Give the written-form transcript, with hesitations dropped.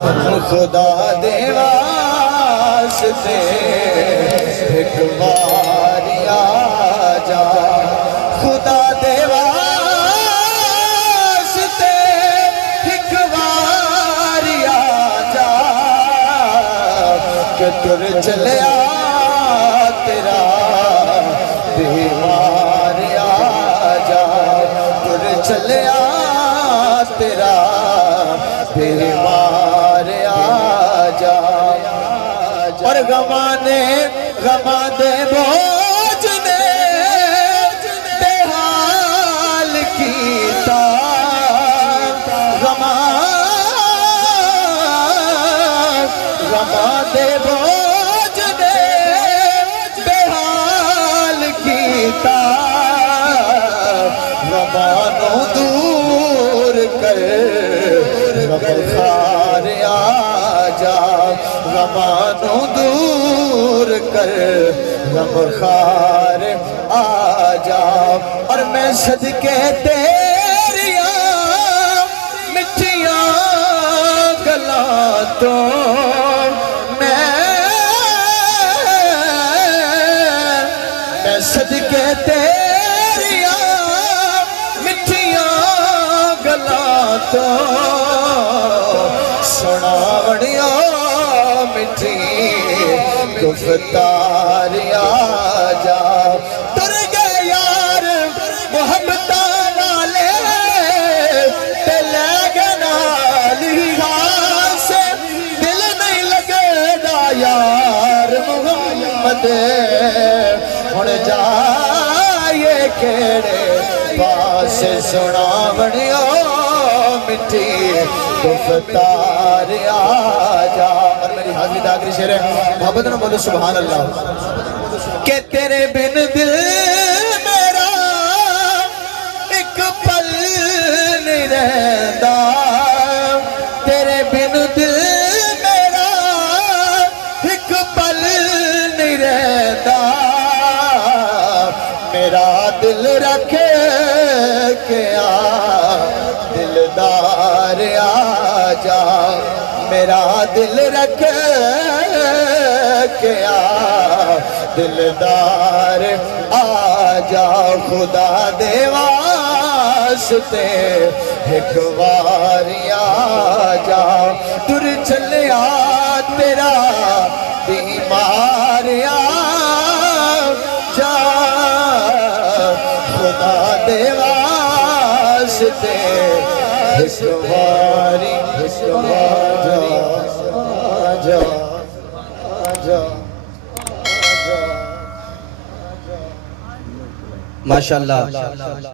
خدا دے واسطے ایک باری آجا خدا دے واسطے ایک باری آجا کہ تر چلیا تیرا بیمار آجا تر چلیا تیرا بیمار آجا اور غماں دے بوجھ نے بے حال کیتا غماں دے بوجھ نے بے حال کیتا غماں دور کر غمخوار آجا غماں دور کر غمخوار آجا اور میں صدقے تیریاں مٹھیاں گلاں تو میں صدقے تیریاں مٹھیاں گلاں تو سناوڑیاں مٹھی گفتار آجا تر گئے یار محبتاں نالے تے لے گئے نالی سے دل نہیں لگے دا یار محمد ہن جائے کیڑے پاس سناوڑیاں مٹھی گفتار آجا اور میری حاضری دا آخری شعر ہے محبت نہ بولو سبحان اللہ کہ تیرے بن دل میرا ایک پل نہیں رہتا تیرے بن دل میرا ایک پل نہیں رہتا میرا دل رکھے کہ دلدار آجا میرا دل رکھ کے دلدار آجا خدا دے واسطے ایک باری آجا تر چلیا تیرا بیمار آجا خدا دے واسطے ایک باری آجا ماشاءاللہ